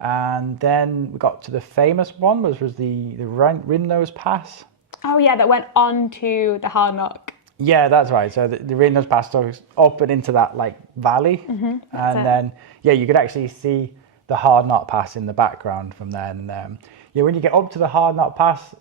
And then we got to the famous one, which was the Ringnose Pass. Oh yeah, that went on to the Hard Knock. Yeah, that's right. So the Ringnose Pass goes up and into that like valley. And then, yeah, you could actually see the Hard Knot Pass in the background from there. And yeah, when you get up to the Hard Knot Pass,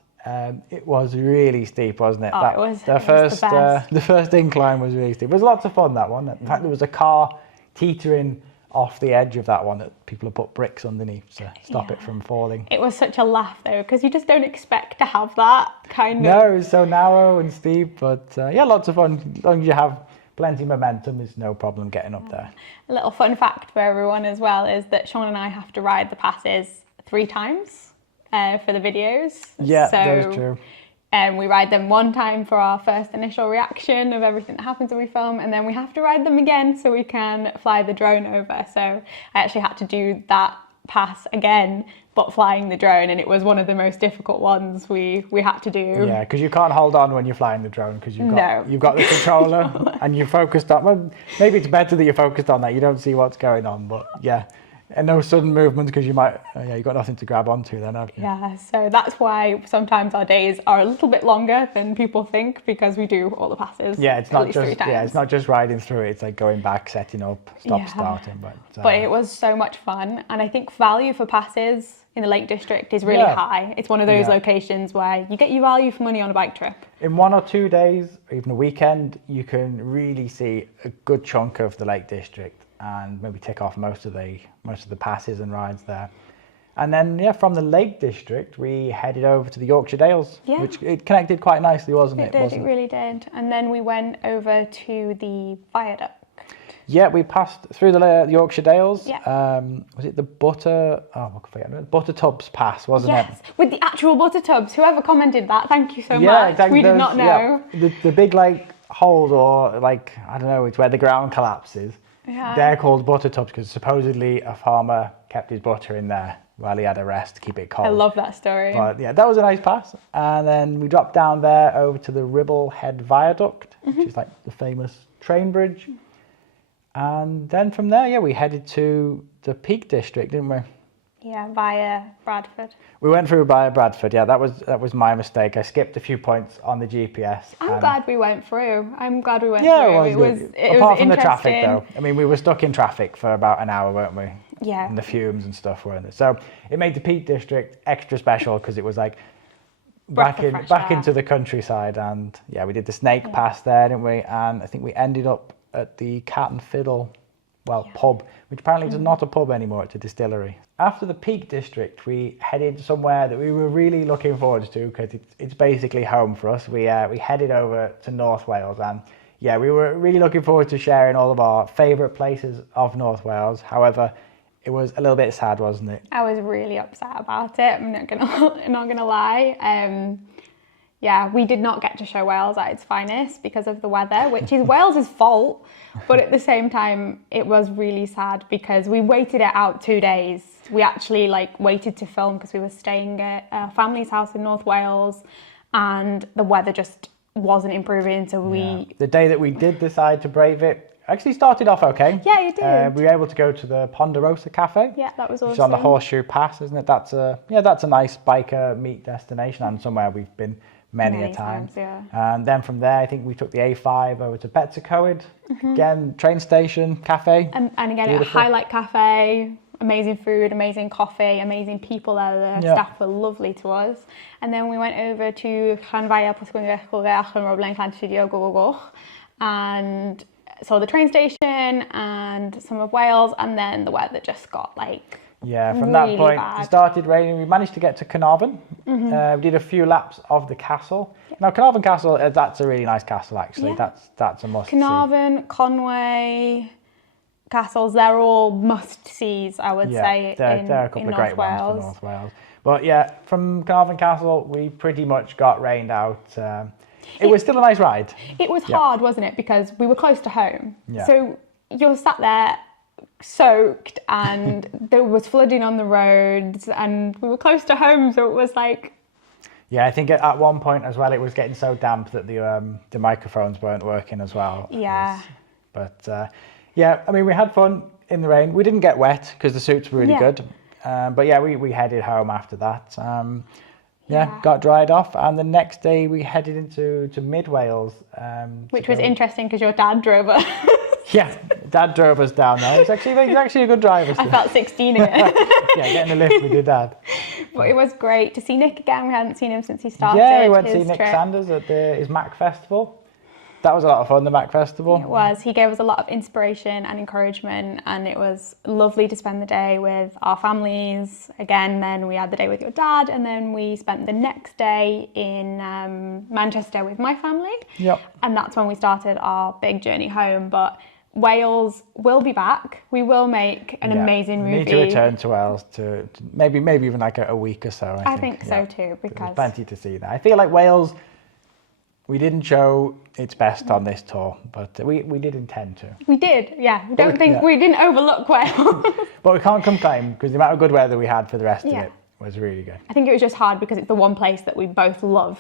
it was really steep, wasn't it? Oh, it was the best. The first incline was really steep. It was lots of fun, that one. In fact, there was a car teetering off the edge of that one that people have put bricks underneath to stop it from falling. It was such a laugh though, because you just don't expect to have that kind of... No, it was so narrow and steep, but yeah, lots of fun. As long as you have plenty of momentum, there's no problem getting up there. A little fun fact for everyone as well is that Sean and I have to ride the passes 3 times for the videos. Yeah, so, that's true. We ride them 1 time for our first initial reaction of everything that happens when we film, and then we have to ride them again so we can fly the drone over. So I actually had to do that pass again, but flying the drone, and it was one of the most difficult ones we had to do. Yeah, because you can't hold on when you're flying the drone because you've got the controller and you're focused on. Well, maybe it's better that you're focused on that. You don't see what's going on, but yeah. And no sudden movements because you might, you've got nothing to grab onto then, haven't you? Yeah, so that's why sometimes our days are a little bit longer than people think, because we do all the passes. Yeah, it's not just riding through it. It's like going back, setting up, starting. But it was so much fun, and I think value for passes in the Lake District is really high. It's one of those locations where you get your value for money on a bike trip. In 1 or 2 days, or even a weekend, you can really see a good chunk of the Lake District and maybe tick off most of the passes and rides there. And then from the Lake District we headed over to the Yorkshire Dales, which it connected quite nicely, wasn't it? It really did. And then we went over to the viaduct. Yeah, we passed through the Yorkshire Dales. Yeah. Was it the Butter Tubs Pass, wasn't it? Yes, with the actual butter tubs. Whoever commented that, thank you so much. Exactly. We did not know. Yeah. The big like holes, or like, I don't know, it's where the ground collapses. Yeah. They're called butter tubs because supposedly a farmer kept his butter in there while he had a rest to keep it cold. I love that story. But yeah, that was a nice pass. And then we dropped down there over to the Ribble Head Viaduct, which is like the famous train bridge. And then from there, we headed to the Peak District, didn't we? Yeah, via Bradford. We went through via Bradford. Yeah, that was my mistake. I skipped a few points on the GPS. I'm glad we went through. It was apart from the traffic, though. I mean, we were stuck in traffic for about an hour, weren't we? Yeah. And the fumes and stuff, weren't there? So it made the Peak District extra special because it was like back into the countryside. And yeah, we did the Snake Pass there, didn't we? And I think we ended up at the Cat and Fiddle pub, which apparently is not a pub anymore, it's a distillery. After the Peak District, we headed somewhere that we were really looking forward to because it's basically home for us. We headed over to North Wales, and yeah, we were really looking forward to sharing all of our favourite places of North Wales. However, it was a little bit sad, wasn't it? I was really upset about it. I'm not gonna lie. Yeah, we did not get to show Wales at its finest because of the weather, which is Wales's fault. But at the same time, it was really sad because we waited it out 2 days. We actually waited to film because we were staying at a family's house in North Wales, and the weather just wasn't improving. So the day that we did decide to brave it, actually started off okay. Yeah, you did. We were able to go to the Ponderosa Cafe. Yeah, that was awesome. Which is on the Horseshoe Pass, isn't it? That's a nice biker meet destination and somewhere we've been many a time. Yeah. And then from there, I think we took the A5 over to Betsacoed. Again, train station, cafe. And again, a highlight cafe. Amazing food, amazing coffee, amazing people there. The staff were lovely to us. And then we went over to Llanfair, Pwllgwyngyll, and Roble Llantydio, Gogogoch, and saw the train station and some of Wales, and then the weather just got from really that point bad. It started raining. We managed to get to Carnarvon. We did a few laps of the castle. Now Carnarvon Castle, that's a really nice castle actually. That's a must see. Carnarvon, Conway castles, they're all must-sees, I would say, there are a couple of great Wales. ones for North Wales. But yeah, from Carnarvon Castle, we pretty much got rained out. It was still a nice ride. It was hard, wasn't it? Because we were close to home. Yeah. So you're sat there soaked and there was flooding on the roads and we were close to home, so it was like... Yeah, I think at one point as well, it was getting so damp that the microphones weren't working as well. Yeah. But yeah, I mean, we had fun in the rain. We didn't get wet because the suits were really good. But yeah, we headed home after that. Got dried off, and the next day we headed into mid Wales. Which was interesting because your dad drove us. Yeah, Dad drove us down there. He's actually a good driver. I felt 16 again. Yeah, getting a lift with your dad. But it was great to see Nick again. We hadn't seen him since he started. Yeah, we went to see Nick trip. Sanders at his Mac Festival. That was a lot of fun, the Mac Festival. It was. He gave us a lot of inspiration and encouragement, and it was lovely to spend the day with our families. Again, then we had the day with your dad, and then we spent the next day in Manchester with my family. Yep. And that's when we started our big journey home. But Wales will be back. We will make an amazing movie. We need to return to Wales to maybe even like a week or so. I think so too, because there's plenty to see there. I feel like Wales, we didn't show its best on this tour, but we did intend to. We did, yeah. We didn't overlook Wales. But we can't complain because the amount of good weather we had for the rest of it was really good. I think it was just hard because it's the one place that we both love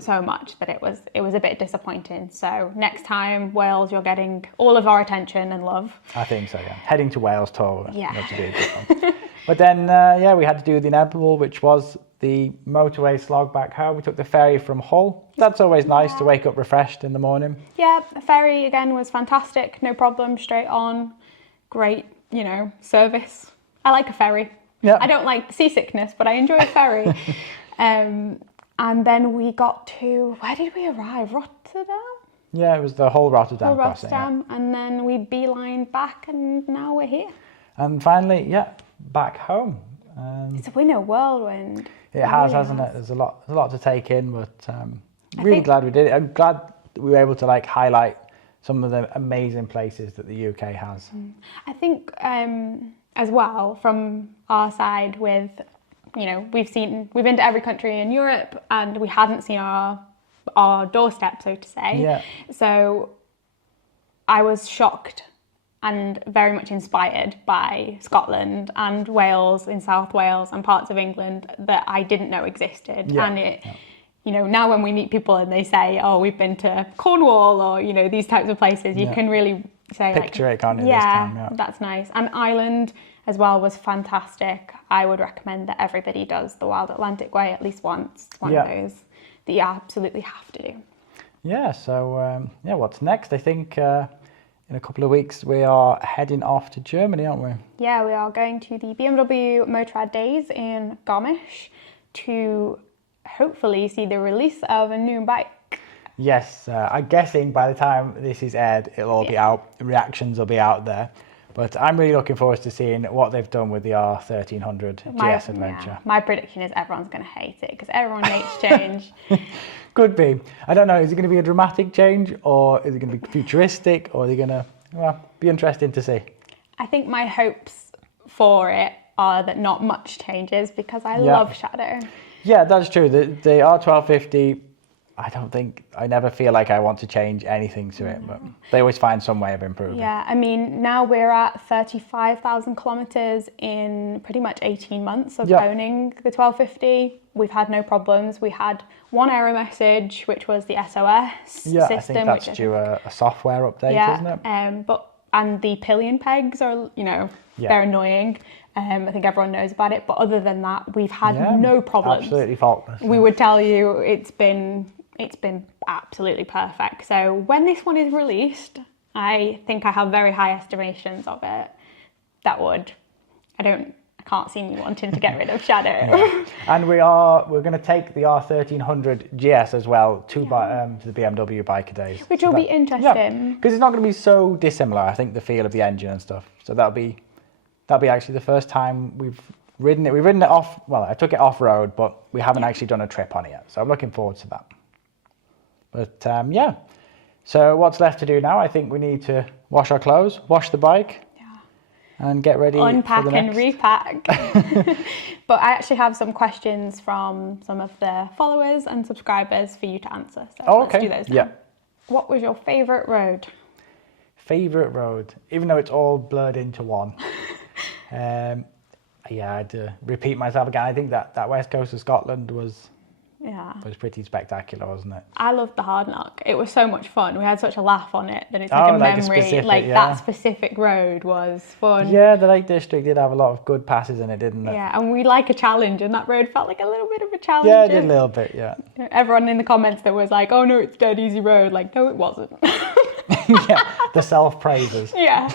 so much that it was a bit disappointing. So next time, Wales, you're getting all of our attention and love. I think so, yeah. Heading to Wales tour would be a good one. But then, we had to do the inevitable, which was the motorway slog back home. We took the ferry from Hull. That's always nice to wake up refreshed in the morning. Yeah, the ferry again was fantastic. No problem, straight on. Great, service. I like a ferry. Yeah. I don't like seasickness, but I enjoy a ferry. And then we got to, where did we arrive? Rotterdam? Yeah, it was the whole Rotterdam crossing. Rotterdam, and then we beelined back, and now we're here. And finally, back home. It's been a whirlwind. It has, hasn't it? There's a lot to take in, but really glad we did it. I'm glad we were able to highlight some of the amazing places that the UK has. I think as well from our side with, we've been to every country in Europe and we hadn't seen our doorstep, so to say. Yeah. So I was shocked and very much inspired by Scotland and Wales in South Wales and parts of England that I didn't know existed. Yeah. And it, now when we meet people and they say, oh, we've been to Cornwall or, these types of places, you can really say picture it, can't you, this time? That's nice. And Ireland as well was fantastic. I would recommend that everybody does the Wild Atlantic Way at least once. It's one of those that you absolutely have to do. Yeah, so what's next? I think in a couple of weeks we are heading off to Germany, aren't we? Yeah, we are going to the BMW Motorrad Days in Garmisch to hopefully see the release of a new bike. Yes, I'm guessing by the time this is aired, it'll all be out. Reactions will be out there. But I'm really looking forward to seeing what they've done with the R1300 GS Adventure. Yeah, my prediction is everyone's going to hate it because everyone hates change. Could be. I don't know. Is it going to be a dramatic change or is it going to be futuristic or are they going to, be interesting to see. I think my hopes for it are that not much changes because I love Shadow. Yeah, that's true. The R1250, I never feel like I want to change anything to it, but they always find some way of improving. Yeah, I mean, now we're at 35,000 kilometers in pretty much 18 months of owning the 1250. We've had no problems. We had one error message, which was the SOS system. Yeah, I think that's due a software update, isn't it? And the pillion pegs are, they're annoying. I think everyone knows about it, but other than that, we've had no problems. Absolutely faultless. We would tell you it's been absolutely perfect. So when this one is released, I think I have very high estimations of it. I can't see me wanting to get rid of Shadow. And we're going to take the R1300 GS as well to the BMW Biker Days. Which will be interesting. Because it's not going to be so dissimilar, I think, the feel of the engine and stuff. So that'll be actually the first time we've ridden it. We've ridden it off, I took it off-road, but we haven't actually done a trip on it yet. So I'm looking forward to that. But so what's left to do now? I think we need to wash our clothes, wash the bike, and get ready. Unpack for the and repack. But I actually have some questions from some of the followers and subscribers for you to answer. So let's do those now. What was your favourite road? Favourite road, even though it's all blurred into one. Yeah, I had to repeat myself again. I think that west coast of Scotland was pretty spectacular, wasn't it? I loved the Hard Knock. It was so much fun. We had such a laugh on it that it's like a memory. That specific road was fun. Yeah, the Lake District did have a lot of good passes in it, didn't it? Yeah, and we like a challenge, and that road felt like a little bit of a challenge. Yeah, it did a little bit, yeah. Everyone in the comments that was like, oh no, it's dead easy road. Like, no, it wasn't. Yeah, the self-praises. Yeah.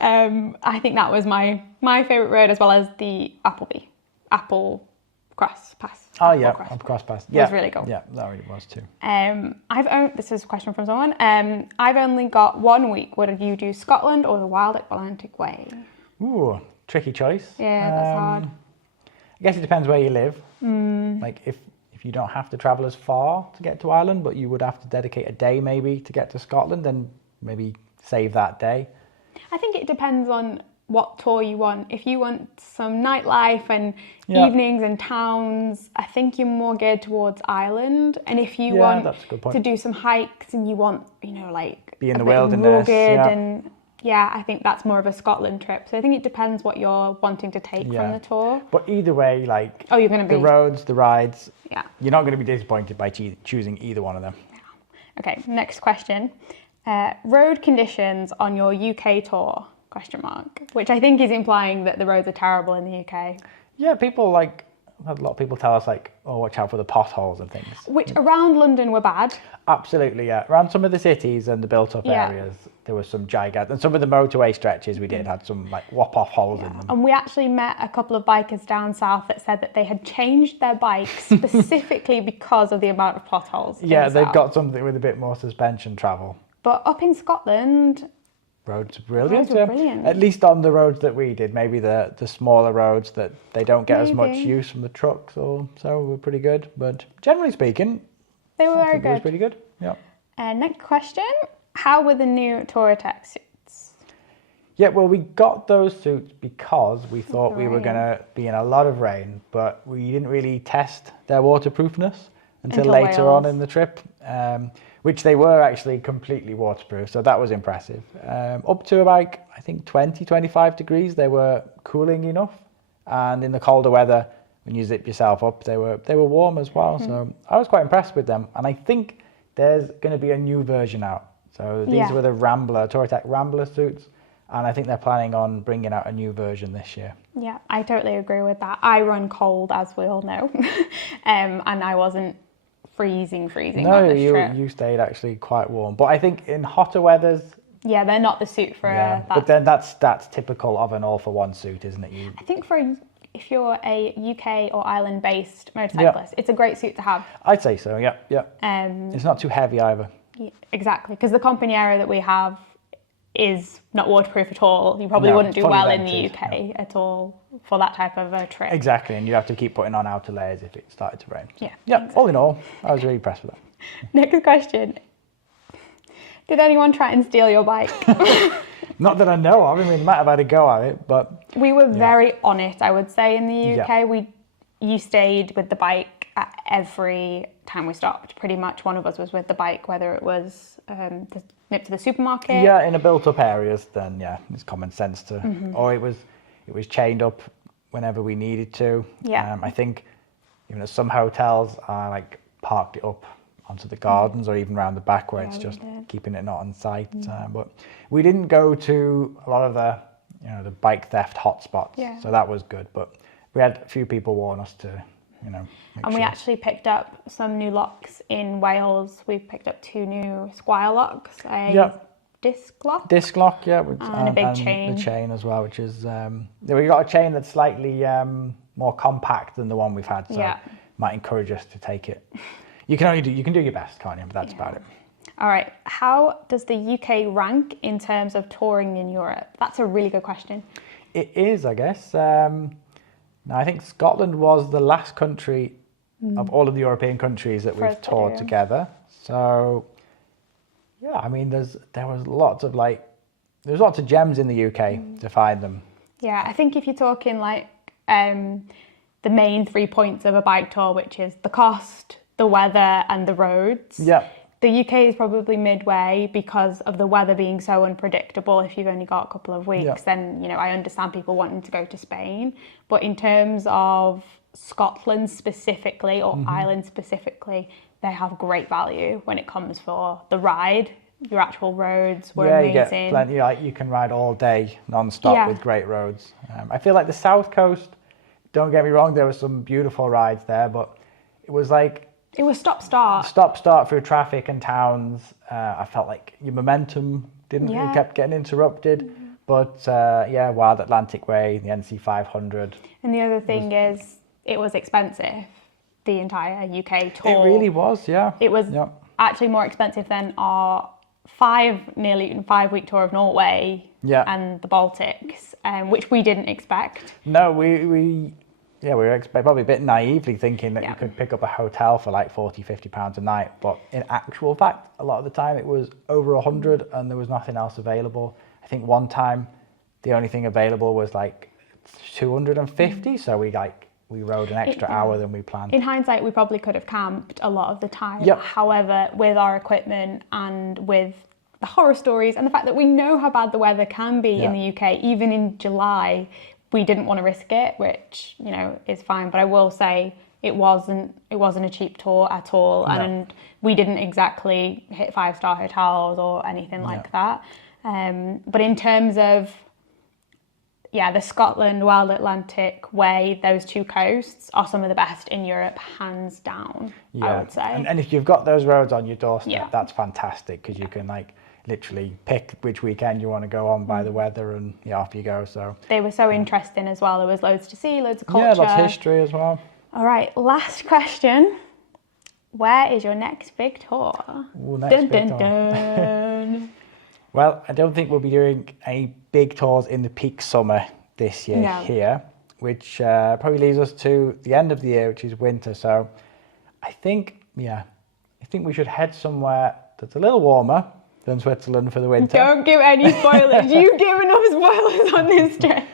I think that was my favourite road, as well as the Apple Cross Pass. Oh yeah, Cross Pass. Yeah, it was really cool. Yeah, that really was too. This is a question from someone. I've only got 1 week. Would you do Scotland or the Wild Atlantic Way? Ooh, tricky choice. Yeah, that's hard. I guess it depends where you live. Like if you don't have to travel as far to get to Ireland, but you would have to dedicate a day maybe to get to Scotland, then maybe save that day. I think it depends on what tour you want. If you want some nightlife and evenings and towns, I think you're more geared towards Ireland. And if you want to do some hikes and you want, like be in the wilderness, and I think that's more of a Scotland trip. So I think it depends what you're wanting to take from the tour. But either way, like you're going to be the roads, the rides. Yeah, you're not going to be disappointed by choosing either one of them. Okay, next question. Road conditions on your UK tour? ? Which I think is implying that the roads are terrible in the UK. Yeah, people a lot of people tell us watch out for the potholes and things. Which around London were bad. Absolutely, yeah. Around some of the cities and the built-up areas, there was some gigantic, and some of the motorway stretches we did had some whop-off holes in them. And we actually met a couple of bikers down south that said that they had changed their bikes specifically because of the amount of potholes. Yeah, they've got something with a bit more suspension travel. But up in Scotland, roads were brilliant. At least on the roads that we did. Maybe the smaller roads that they don't get as much use from the trucks or so were pretty good. But generally speaking, they were very good. It was pretty good. Yeah. Next question: how were the new Touratech suits? Yeah, well, we got those suits because we thought we were going to be in a lot of rain, but we didn't really test their waterproofness until later on in the trip. Which they were actually completely waterproof, so that was impressive. Up to about, I think, 20, 25 degrees, they were cooling enough. And in the colder weather, when you zip yourself up, they were warm as well. So I was quite impressed with them. And I think there's going to be a new version out. So these were the Touratech Rambler suits. And I think they're planning on bringing out a new version this year. Yeah, I totally agree with that. I run cold, as we all know. And I wasn't freezing no, on this trip. You stayed actually quite warm. But I think in hotter weathers... Yeah, they're not the suit for that. But then that's typical of an all-for-one suit, isn't it? I think if you're a UK or Ireland-based motorcyclist, it's a great suit to have. I'd say so, yeah. It's not too heavy either. Yeah, exactly, because the Companiero that we have is not waterproof at all. You probably wouldn't do well in the UK at all for that type of a trip. Exactly, and you'd have to keep putting on outer layers if it started to rain. Yeah. Exactly. All in all, I was really impressed with that. Next question. Did anyone try and steal your bike? Not that I know of. I mean, we might have had a go at it, but... We were very on it, I would say, in the UK. You stayed with the bike at every time we stopped. Pretty much one of us was with the bike, whether it was to nip to the supermarket. Yeah, in a built-up areas, then it's common sense to... Or it was chained up whenever we needed to. Yeah. I think even at some hotels, I parked it up onto the gardens or even around the back where it's just keeping it not on site. But we didn't go to a lot of the bike theft hotspots, so that was good. But we had a few people warn us to, we actually picked up some new locks in Wales. We picked up 2 new Squire locks, disc lock, yeah, and a big chain. The chain as well, which is we got a chain that's slightly more compact than the one we've had, so might encourage us to take it. You can do your best, can't you? But that's about it. All right. How does the UK rank in terms of touring in Europe? That's a really good question. It is, I guess. Now, I think Scotland was the last country of all of the European countries that we've toured together. So, yeah, I mean, there was lots of gems in the UK to find them. Yeah, I think if you're talking the main 3 points of a bike tour, which is the cost, the weather and the roads. Yeah. The UK is probably midway because of the weather being so unpredictable. If you've only got a couple of weeks, then, you know, I understand people wanting to go to Spain. But in terms of Scotland specifically, or Ireland specifically, they have great value when it comes for the ride. Your actual roads were amazing. You get plenty, like you can ride all day non-stop with great roads. I feel like the South Coast, don't get me wrong, there were some beautiful rides there, but it was like... It was stop-start. Stop-start through traffic and towns. I felt like your momentum it kept getting interrupted. But Wild Atlantic Way, the NC 500. And the other thing is, it was expensive, the entire UK tour. It really was, yeah. It was actually more expensive than our nearly 5 week tour of Norway and the Baltics, which we didn't expect. No, we were probably a bit naively thinking that you could pick up a hotel for like £40-50 a night, but in actual fact, a lot of the time it was over 100 and there was nothing else available. I think one time the only thing available was like 250, so we rode an extra hour than we planned. In hindsight, we probably could have camped a lot of the time. However, with our equipment and with the horror stories and the fact that we know how bad the weather can be in the UK, even in July, we didn't want to risk it, which, you know, is fine. But I will say it wasn't a cheap tour at all, and we didn't exactly hit 5-star hotels or anything like that. But in terms of the Scotland Wild Atlantic Way, those two coasts are some of the best in Europe, hands down. I would say. And if you've got those roads on your doorstep, that's fantastic, because you can like literally pick which weekend you want to go on by the weather, and off you go. So they were so interesting as well. There was loads to see, loads of culture. Yeah, lots of history as well. All right, last question. Where is your next big tour? Ooh, next big tour. Well, I don't think we'll be doing any big tours in the peak summer this year here, which probably leads us to the end of the year, which is winter. So I think we should head somewhere that's a little warmer than Switzerland for the winter. Don't give any spoilers. You give enough spoilers on this trip.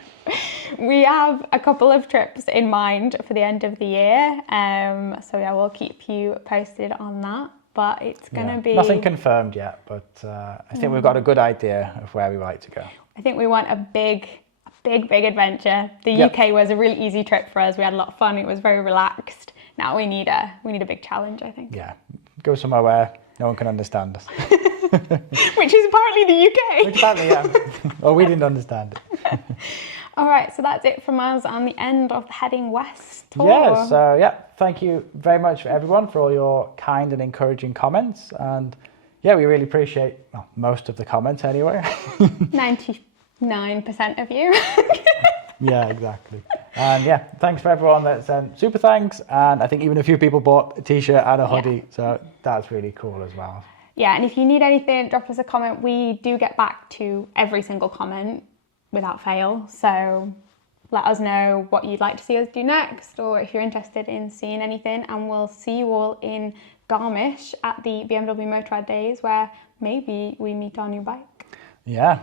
We have a couple of trips in mind for the end of the year. So we'll keep you posted on that. But it's going to be... Nothing confirmed yet, but I think we've got a good idea of where we like to go. I think we want a big adventure. The UK was a really easy trip for us. We had a lot of fun. It was very relaxed. Now we need a big challenge, I think. Yeah, go somewhere where no one can understand us. Which is partly the UK. Which partly, Well, we didn't understand it. All right, so that's it from us on the end of the Heading West tour. Thank you very much, everyone, for all your kind and encouraging comments. And we really appreciate most of the comments anyway. 99% of you. Yeah, exactly. And thanks for everyone that sent super thanks. And I think even a few people bought a t-shirt and a hoodie. So that's really cool as well. Yeah, and if you need anything, drop us a comment. We do get back to every single comment without fail. So let us know what you'd like to see us do next, or if you're interested in seeing anything. And we'll see you all in Garmisch at the BMW Motorrad Days, where maybe we meet our new bike. Yeah,